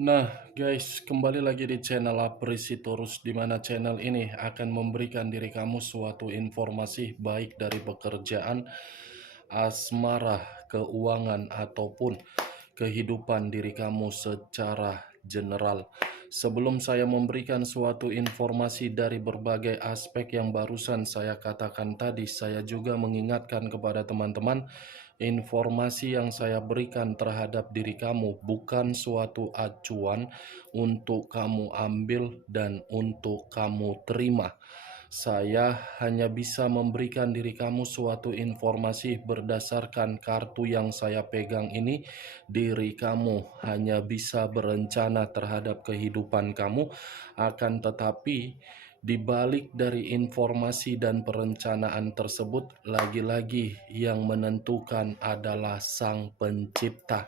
Nah, guys, kembali lagi di channel Aprisitorus, di mana channel ini akan memberikan diri kamu suatu informasi baik dari pekerjaan, asmara, keuangan, ataupun kehidupan diri kamu secara general. Sebelum saya memberikan suatu informasi dari berbagai aspek yang barusan saya katakan tadi, saya juga mengingatkan kepada teman-teman, informasi yang saya berikan terhadap diri kamu bukan suatu acuan untuk kamu ambil dan untuk kamu terima. Saya hanya bisa memberikan diri kamu suatu informasi berdasarkan kartu yang saya pegang ini. Diri kamu hanya bisa berencana terhadap kehidupan kamu, akan tetapi di balik dari informasi dan perencanaan tersebut, lagi-lagi yang menentukan adalah Sang Pencipta.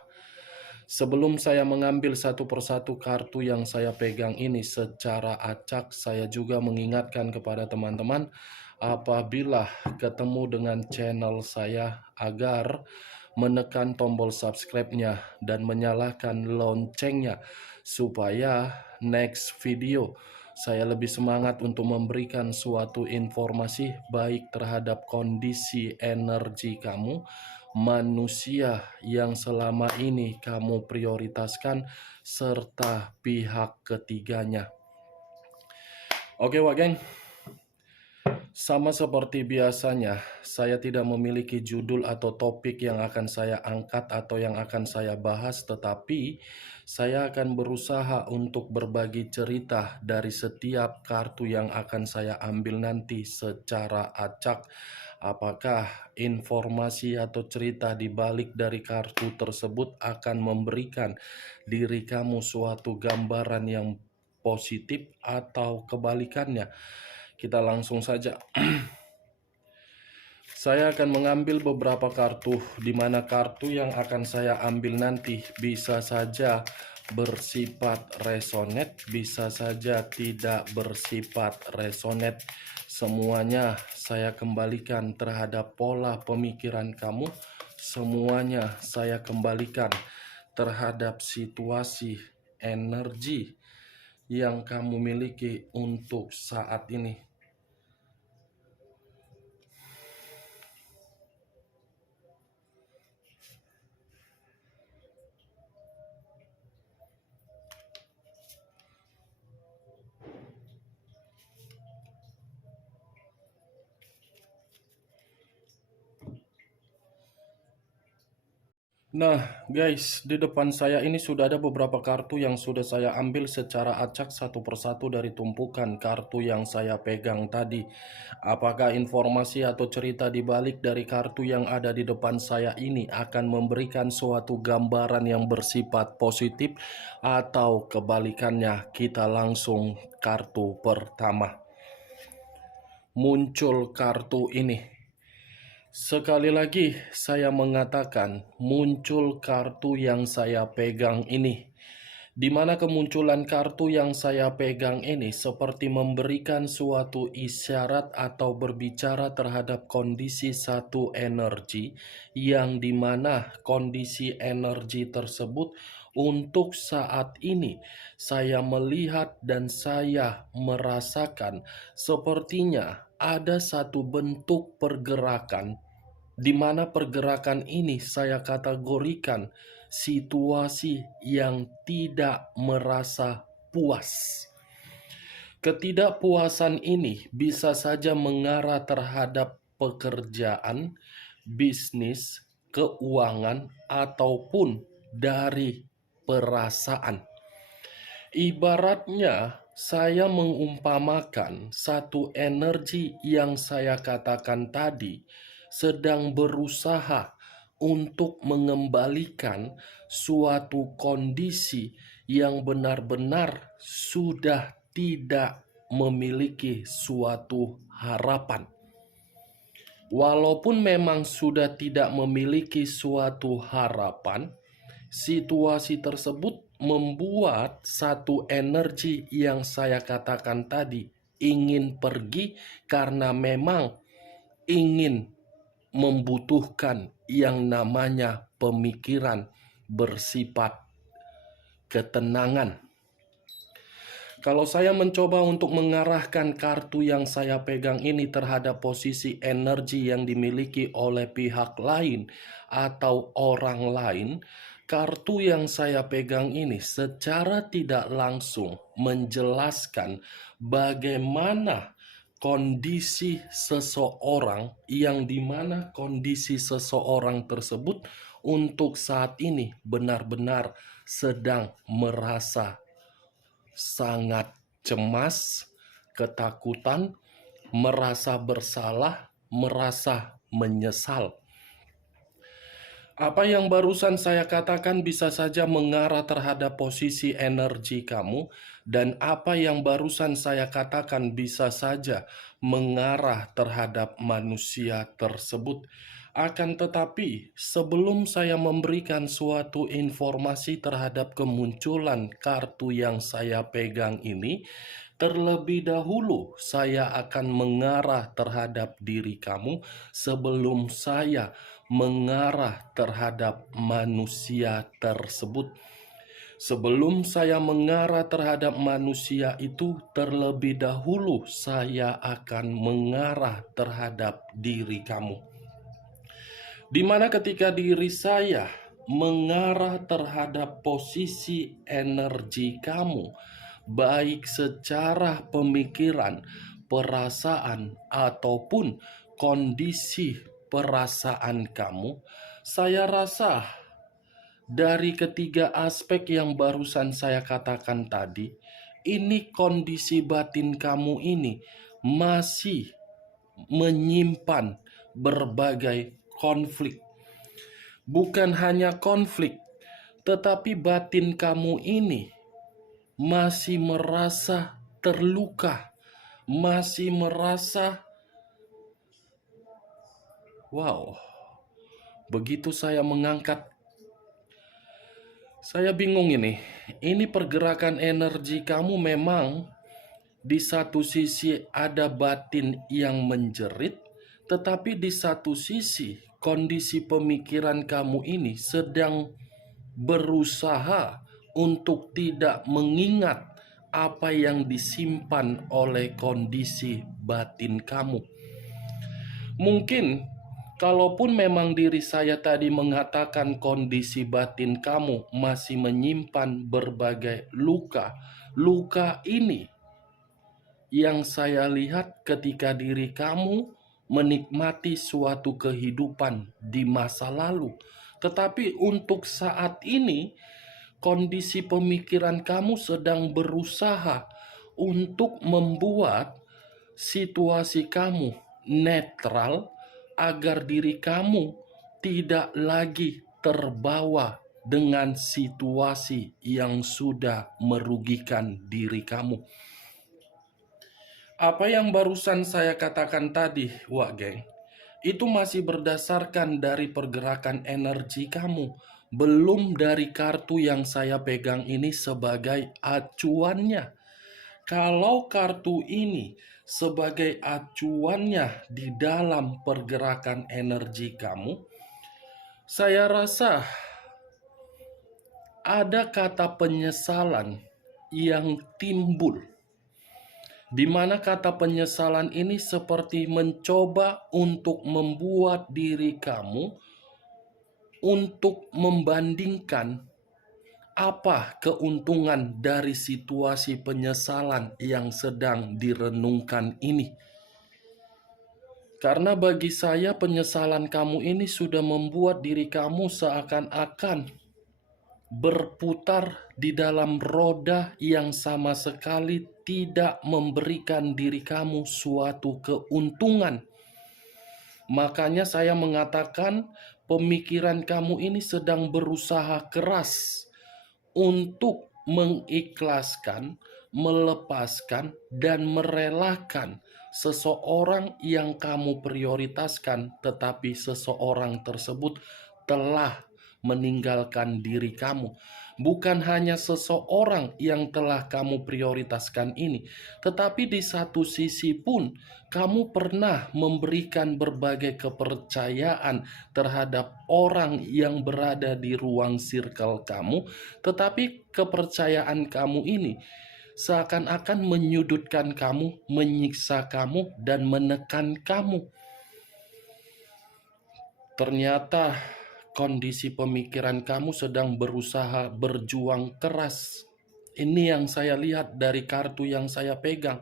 Sebelum saya mengambil satu persatu kartu yang saya pegang ini secara acak, saya juga mengingatkan kepada teman-teman apabila ketemu dengan channel saya agar menekan tombol subscribe-nya dan menyalakan loncengnya supaya next video saya lebih semangat untuk memberikan suatu informasi baik terhadap kondisi energi kamu, manusia yang selama ini kamu prioritaskan, serta pihak ketiganya. Oke, Wak Geng. Sama seperti biasanya, saya tidak memiliki judul atau topik yang akan saya angkat atau yang akan saya bahas, tetapi saya akan berusaha untuk berbagi cerita dari setiap kartu yang akan saya ambil nanti secara acak. Apakah informasi atau cerita di balik dari kartu tersebut akan memberikan diri kamu suatu gambaran yang positif atau kebalikannya? Kita langsung saja. Saya akan mengambil beberapa kartu, di mana kartu yang akan saya ambil nanti bisa saja bersifat resonate, bisa saja tidak bersifat resonate. Semuanya saya kembalikan terhadap pola pemikiran kamu. Semuanya saya kembalikan terhadap situasi energi yang kamu miliki untuk saat ini. Nah, guys, di depan saya ini sudah ada beberapa kartu yang sudah saya ambil secara acak satu persatu dari tumpukan kartu yang saya pegang tadi. Apakah informasi atau cerita di balik dari kartu yang ada di depan saya ini akan memberikan suatu gambaran yang bersifat positif atau kebalikannya? Kita langsung kartu pertama. Muncul kartu ini. Sekali lagi saya mengatakan muncul kartu yang saya pegang ini, di mana kemunculan kartu yang saya pegang ini seperti memberikan suatu isyarat atau berbicara terhadap kondisi satu energi, yang dimana kondisi energi tersebut untuk saat ini saya melihat dan saya merasakan sepertinya ada satu bentuk pergerakan, di mana pergerakan ini saya kategorikan situasi yang tidak merasa puas. Ketidakpuasan ini bisa saja mengarah terhadap pekerjaan, bisnis, keuangan, ataupun dari perasaan. Ibaratnya, saya mengumpamakan satu energi yang saya katakan tadi sedang berusaha untuk mengembalikan suatu kondisi yang benar-benar sudah tidak memiliki suatu harapan. Walaupun memang sudah tidak memiliki suatu harapan, situasi tersebut membuat satu energi yang saya katakan tadi ingin pergi karena memang ingin membutuhkan yang namanya pemikiran bersifat ketenangan. Kalau saya mencoba untuk mengarahkan kartu yang saya pegang ini terhadap posisi energi yang dimiliki oleh pihak lain atau orang lain, kartu yang saya pegang ini secara tidak langsung menjelaskan bagaimana kondisi seseorang, yang dimana kondisi seseorang tersebut untuk saat ini benar-benar sedang merasa sangat cemas, ketakutan, merasa bersalah, merasa menyesal. Apa yang barusan saya katakan bisa saja mengarah terhadap posisi energi kamu, dan apa yang barusan saya katakan bisa saja mengarah terhadap manusia tersebut. Akan tetapi, sebelum saya memberikan suatu informasi terhadap kemunculan kartu yang saya pegang ini, terlebih dahulu saya akan mengarah terhadap diri kamu sebelum saya mengarah terhadap manusia tersebut. Sebelum saya mengarah terhadap manusia itu, terlebih dahulu saya akan mengarah terhadap diri kamu. Di mana ketika diri saya mengarah terhadap posisi energi kamu, baik secara pemikiran, perasaan, ataupun kondisi perasaan kamu, saya rasa dari ketiga aspek yang barusan saya katakan tadi, ini kondisi batin kamu ini masih menyimpan berbagai konflik. Bukan hanya konflik, tetapi batin kamu ini masih merasa terluka, masih merasa, wow, begitu saya mengangkat, saya bingung ini. Ini pergerakan energi kamu memang di satu sisi ada batin yang menjerit, tetapi di satu sisi kondisi pemikiran kamu ini sedang berusaha untuk tidak mengingat apa yang disimpan oleh kondisi batin kamu. Mungkin kalaupun memang diri saya tadi mengatakan kondisi batin kamu masih menyimpan berbagai luka, luka ini yang saya lihat ketika diri kamu menikmati suatu kehidupan di masa lalu. Tetapi untuk saat ini, kondisi pemikiran kamu sedang berusaha untuk membuat situasi kamu netral agar diri kamu tidak lagi terbawa dengan situasi yang sudah merugikan diri kamu. Apa yang barusan saya katakan tadi, Wak Geng, itu masih berdasarkan dari pergerakan energi kamu, belum dari kartu yang saya pegang ini sebagai acuannya. Kalau kartu ini sebagai acuannya di dalam pergerakan energi kamu, saya rasa ada kata penyesalan yang timbul, di mana kata penyesalan ini seperti mencoba untuk membuat diri kamu untuk membandingkan apa keuntungan dari situasi penyesalan yang sedang direnungkan ini. Karena bagi saya penyesalan kamu ini sudah membuat diri kamu seakan-akan berputar di dalam roda yang sama sekali tidak memberikan diri kamu suatu keuntungan. Makanya saya mengatakan pemikiran kamu ini sedang berusaha keras untuk mengikhlaskan, melepaskan, dan merelakan seseorang yang kamu prioritaskan, tetapi seseorang tersebut telah meninggalkan diri kamu. Bukan hanya seseorang yang telah kamu prioritaskan ini, tetapi di satu sisi pun kamu pernah memberikan berbagai kepercayaan terhadap orang yang berada di ruang circle kamu, tetapi kepercayaan kamu ini seakan-akan menyudutkan kamu, menyiksa kamu, dan menekan kamu. Ternyata kondisi pemikiran kamu sedang berusaha berjuang keras. Ini yang saya lihat dari kartu yang saya pegang.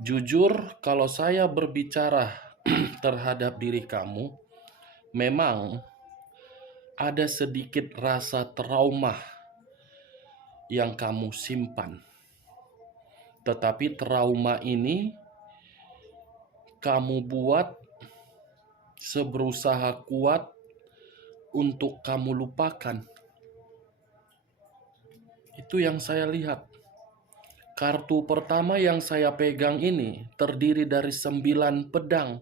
Jujur, kalau saya berbicara terhadap diri kamu, memang ada sedikit rasa trauma yang kamu simpan. Tetapi trauma ini kamu buat seberusaha kuat untuk kamu lupakan. Itu yang saya lihat. Kartu pertama yang saya pegang ini terdiri dari 9 pedang,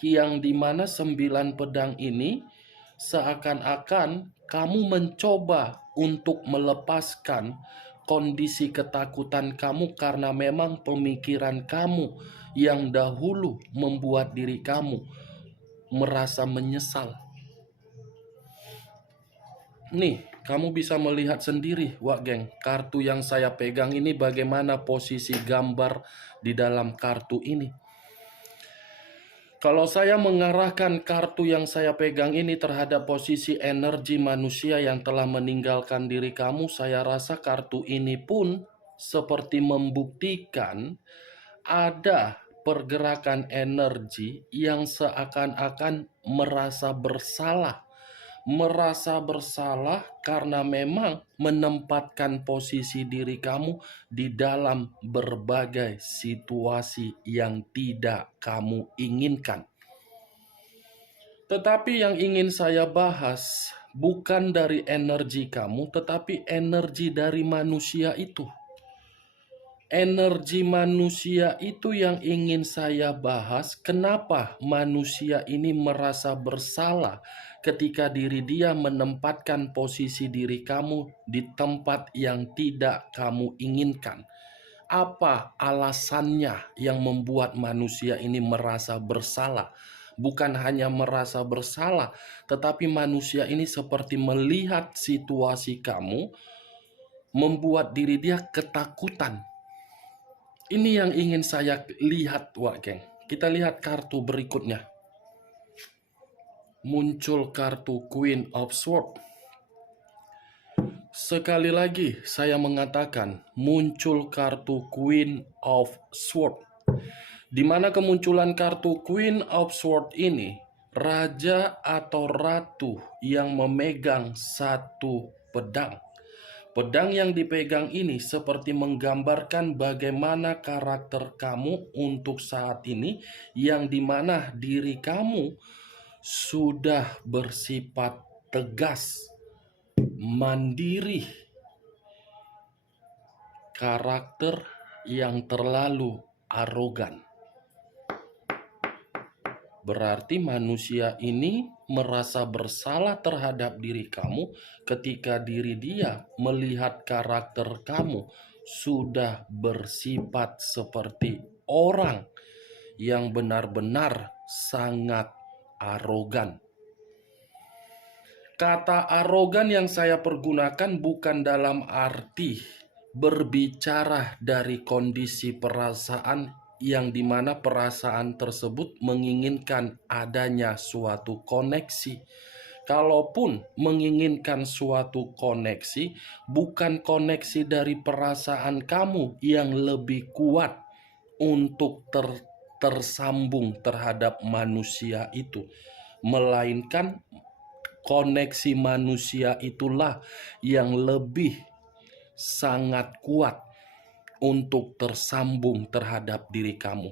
yang dimana 9 pedang ini seakan-akan kamu mencoba untuk melepaskan kondisi ketakutan kamu karena memang pemikiran kamu yang dahulu membuat diri kamu merasa menyesal. Nih, kamu bisa melihat sendiri, Wak Geng, kartu yang saya pegang ini bagaimana posisi gambar di dalam kartu ini. Kalau saya mengarahkan kartu yang saya pegang ini terhadap posisi energi manusia yang telah meninggalkan diri kamu, saya rasa kartu ini pun seperti membuktikan ada pergerakan energi yang seakan-akan merasa bersalah. Merasa bersalah karena memang menempatkan posisi diri kamu di dalam berbagai situasi yang tidak kamu inginkan. Tetapi yang ingin saya bahas bukan dari energi kamu, tetapi energi dari manusia itu. Energi manusia itu yang ingin saya bahas. Kenapa manusia ini merasa bersalah ketika diri dia menempatkan posisi diri kamu di tempat yang tidak kamu inginkan? Apa alasannya yang membuat manusia ini merasa bersalah? Bukan hanya merasa bersalah, tetapi manusia ini seperti melihat situasi kamu, membuat diri dia ketakutan. Ini yang ingin saya lihat, Wak Geng. Kita lihat kartu berikutnya. Muncul kartu Queen of Swords. Sekali lagi saya mengatakan muncul kartu Queen of Swords. Di mana kemunculan kartu Queen of Swords ini, raja atau ratu yang memegang satu pedang. Pedang yang dipegang ini seperti menggambarkan bagaimana karakter kamu untuk saat ini, yang dimana diri kamu sudah bersifat tegas, mandiri, karakter yang terlalu arogan. Berarti manusia ini merasa bersalah terhadap diri kamu ketika diri dia melihat karakter kamu sudah bersifat seperti orang yang benar-benar sangat arogan. Kata arogan yang saya pergunakan bukan dalam arti berbicara dari kondisi perasaan yang dimana perasaan tersebut menginginkan adanya suatu koneksi. Kalaupun menginginkan suatu koneksi, bukan koneksi dari perasaan kamu yang lebih kuat untuk tersambung terhadap manusia itu, melainkan koneksi manusia itulah yang lebih sangat kuat untuk tersambung terhadap diri kamu.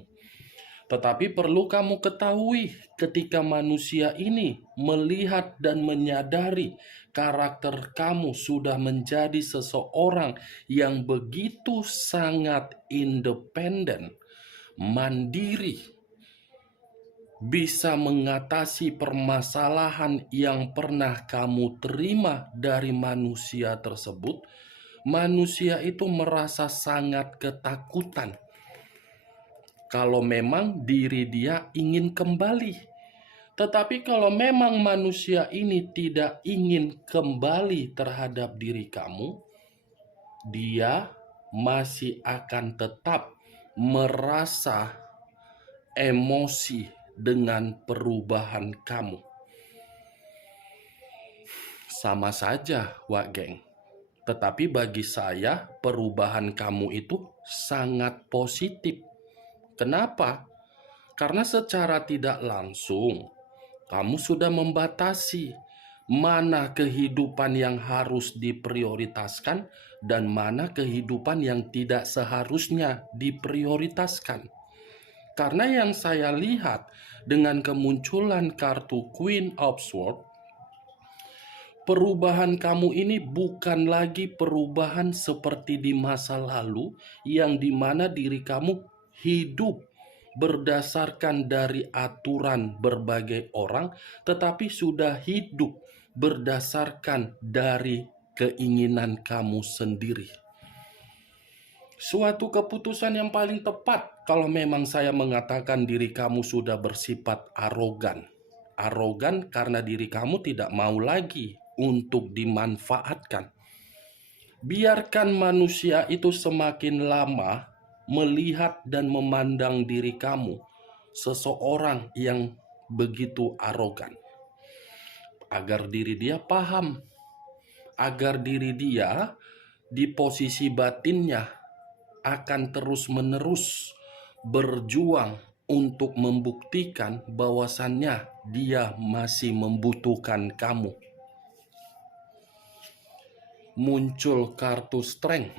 Tetapi perlu kamu ketahui, ketika manusia ini melihat dan menyadari karakter kamu sudah menjadi seseorang yang begitu sangat independen, mandiri, bisa mengatasi permasalahan yang pernah kamu terima dari manusia tersebut, manusia itu merasa sangat ketakutan kalau memang diri dia ingin kembali. Tetapi kalau memang manusia ini tidak ingin kembali terhadap diri kamu, dia masih akan tetap merasa emosi dengan perubahan kamu. Sama saja, Wak Geng. Tetapi bagi saya, perubahan kamu itu sangat positif. Kenapa? Karena secara tidak langsung, kamu sudah membatasi mana kehidupan yang harus diprioritaskan dan mana kehidupan yang tidak seharusnya diprioritaskan. Karena yang saya lihat dengan kemunculan kartu Queen of Swords, perubahan kamu ini bukan lagi perubahan seperti di masa lalu yang dimana diri kamu hidup berdasarkan dari aturan berbagai orang, tetapi sudah hidup berdasarkan dari keinginan kamu sendiri. Suatu keputusan yang paling tepat kalau memang saya mengatakan diri kamu sudah bersifat arogan. Arogan karena diri kamu tidak mau lagi untuk dimanfaatkan. Biarkan manusia itu semakin lama melihat dan memandang diri kamu seseorang yang begitu arogan. Agar diri dia paham, agar diri dia di posisi batinnya akan terus-menerus berjuang untuk membuktikan bahwasannya dia masih membutuhkan kamu. Muncul kartu Strength.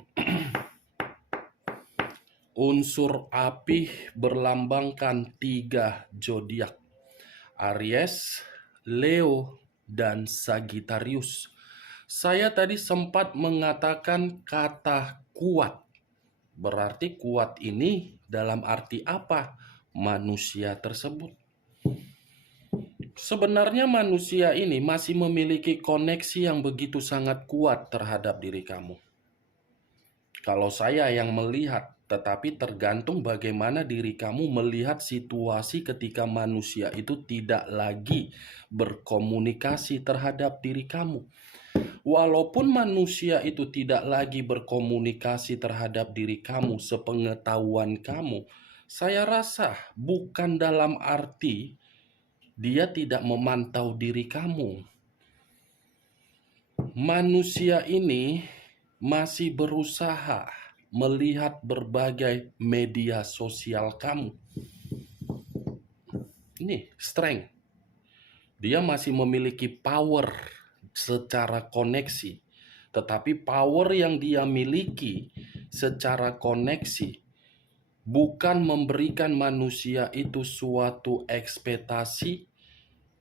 Unsur api berlambangkan 3 zodiak: Aries, Leo, dan Sagittarius. Saya tadi sempat mengatakan kata kuat. Berarti kuat ini dalam arti apa? Manusia tersebut. Sebenarnya manusia ini masih memiliki koneksi yang begitu sangat kuat terhadap diri kamu. Kalau saya yang melihat, tetapi tergantung bagaimana diri kamu melihat situasi ketika manusia itu tidak lagi berkomunikasi terhadap diri kamu. Walaupun manusia itu tidak lagi berkomunikasi terhadap diri kamu sepengetahuan kamu, saya rasa bukan dalam arti dia tidak memantau diri kamu. Manusia ini masih berusaha melihat berbagai media sosial kamu. Ini strength. Dia masih memiliki power secara koneksi. Tetapi power yang dia miliki secara koneksi bukan memberikan manusia itu suatu ekspektasi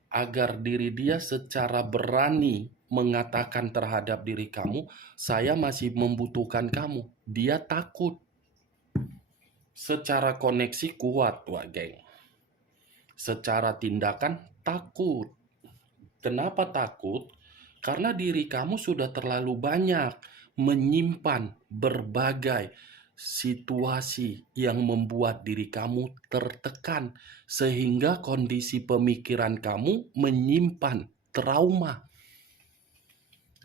agar diri dia secara berani mengatakan terhadap diri kamu, saya masih membutuhkan kamu. Dia takut. Secara koneksi kuat, Wak Geng. Secara tindakan takut. Kenapa takut? Karena diri kamu sudah terlalu banyak menyimpan berbagai situasi yang membuat diri kamu tertekan, sehingga kondisi pemikiran kamu menyimpan trauma.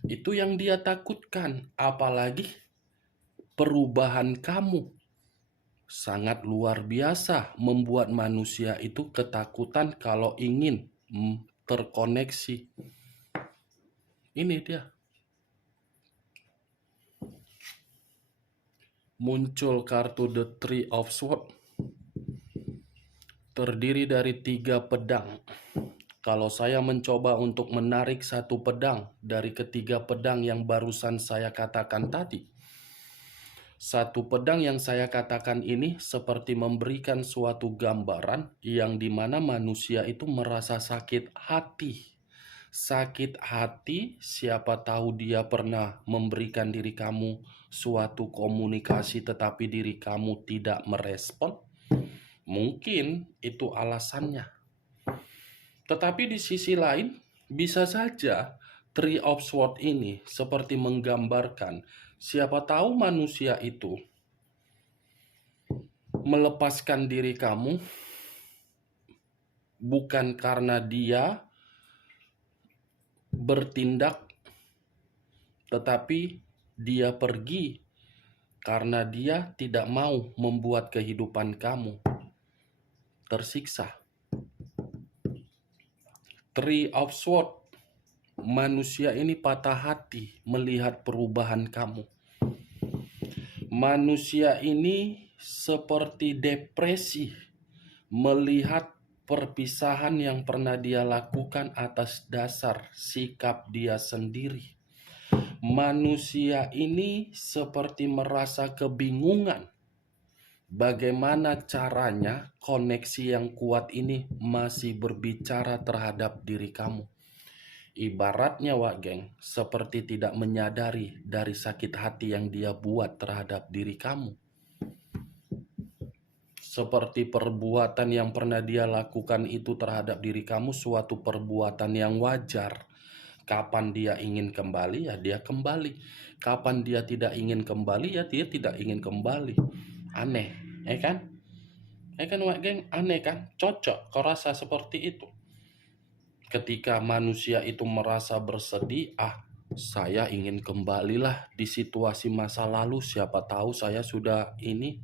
Itu yang dia takutkan, apalagi perubahan kamu sangat luar biasa membuat manusia itu ketakutan kalau ingin terkoneksi. Ini dia. Muncul kartu The Three of Swords. Terdiri dari 3 pedang. Kalau saya mencoba untuk menarik satu pedang dari ketiga pedang yang barusan saya katakan tadi, satu pedang yang saya katakan ini seperti memberikan suatu gambaran yang dimana manusia itu merasa sakit hati. Sakit hati, siapa tahu dia pernah memberikan diri kamu suatu komunikasi tetapi diri kamu tidak merespon. Mungkin itu alasannya. Tetapi di sisi lain, bisa saja Three of Swords ini seperti menggambarkan siapa tahu manusia itu melepaskan diri kamu bukan karena dia bertindak, tetapi dia pergi karena dia tidak mau membuat kehidupan kamu tersiksa. Three of Swords, manusia ini patah hati melihat perubahan kamu. Manusia ini seperti depresi melihat perpisahan yang pernah dia lakukan atas dasar sikap dia sendiri. Manusia ini seperti merasa kebingungan bagaimana caranya koneksi yang kuat ini masih berbicara terhadap diri kamu. Ibaratnya Wak Geng, seperti tidak menyadari dari sakit hati yang dia buat terhadap diri kamu. Seperti perbuatan yang pernah dia lakukan itu terhadap diri kamu suatu perbuatan yang wajar. Kapan dia ingin kembali, ya dia kembali. Kapan dia tidak ingin kembali, ya dia tidak ingin kembali. Aneh, ya kan? Ya kan Wak Geng, aneh kan? Cocok kau rasa seperti itu. Ketika manusia itu merasa bersedih, saya ingin kembalilah di situasi masa lalu, siapa tahu saya sudah ini.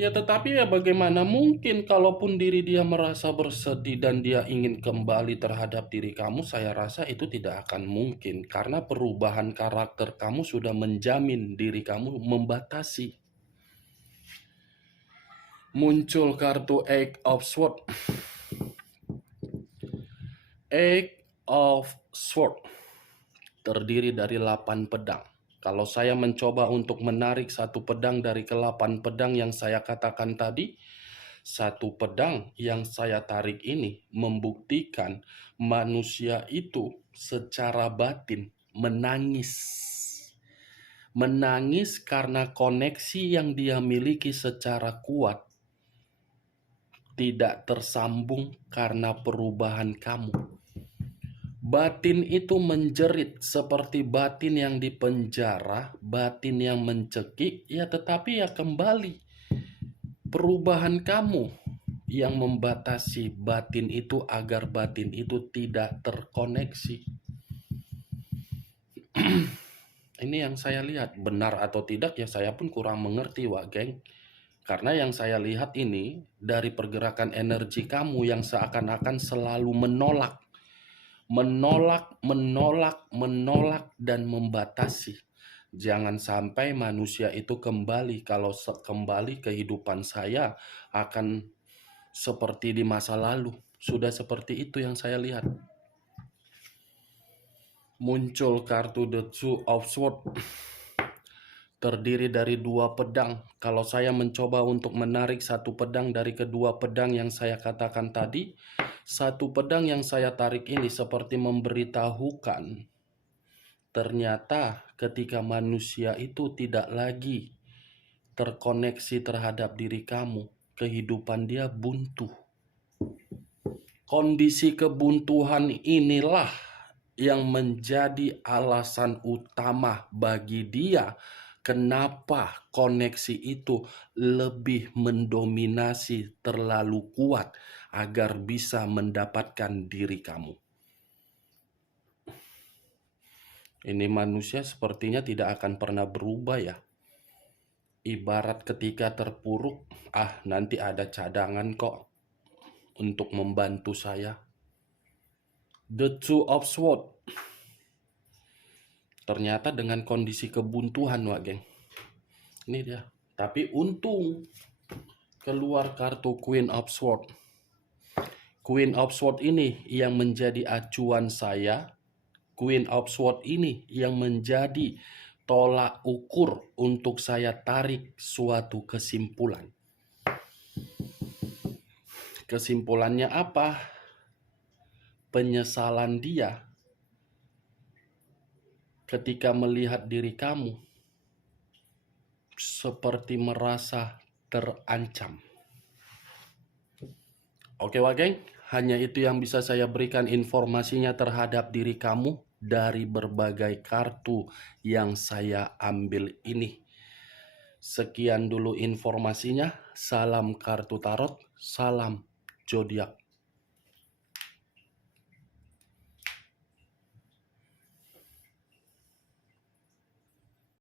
Ya tetapi ya bagaimana mungkin kalaupun diri dia merasa bersedih dan dia ingin kembali terhadap diri kamu, saya rasa itu tidak akan mungkin. Karena perubahan karakter kamu sudah menjamin diri kamu membatasi. Muncul kartu Eight of Swords. Eight of Swords terdiri dari 8 pedang. Kalau saya mencoba untuk menarik satu pedang dari ke-8 pedang yang saya katakan tadi, satu pedang yang saya tarik ini membuktikan manusia itu secara batin menangis. Menangis karena koneksi yang dia miliki secara kuat tidak tersambung karena perubahan kamu. Batin itu menjerit seperti batin yang dipenjara, batin yang mencekik, ya tetapi ya kembali. Perubahan kamu yang membatasi batin itu agar batin itu tidak terkoneksi. Ini yang saya lihat, benar atau tidak ya saya pun kurang mengerti Wak Geng. Karena yang saya lihat ini dari pergerakan energi kamu yang seakan-akan selalu menolak, dan membatasi. Jangan sampai manusia itu kembali. Kalau kembali kehidupan saya akan seperti di masa lalu. Sudah seperti itu yang saya lihat. Muncul kartu The Two of Swords. Terdiri dari 2 pedang. Kalau saya mencoba untuk menarik satu pedang dari kedua pedang yang saya katakan tadi, satu pedang yang saya tarik ini seperti memberitahukan ternyata ketika manusia itu tidak lagi terkoneksi terhadap diri kamu, kehidupan dia buntu. Kondisi kebuntuhan inilah yang menjadi alasan utama bagi dia kenapa koneksi itu lebih mendominasi terlalu kuat agar bisa mendapatkan diri kamu. Ini manusia sepertinya tidak akan pernah berubah ya. Ibarat ketika terpuruk, nanti ada cadangan kok untuk membantu saya. The Two of Swords. Ternyata dengan kondisi kebuntuan Wak Geng. Ini dia. Tapi untung keluar kartu Queen of Swords. Queen of Swords ini yang menjadi acuan saya. Queen of Swords ini yang menjadi tolak ukur untuk saya tarik suatu kesimpulan. Kesimpulannya apa? Penyesalan dia ketika melihat diri kamu seperti merasa terancam. Oke Wak Geng, Hanya itu yang bisa saya berikan informasinya terhadap diri kamu dari berbagai kartu yang saya ambil ini. Sekian dulu informasinya. Salam kartu tarot, salam zodiak.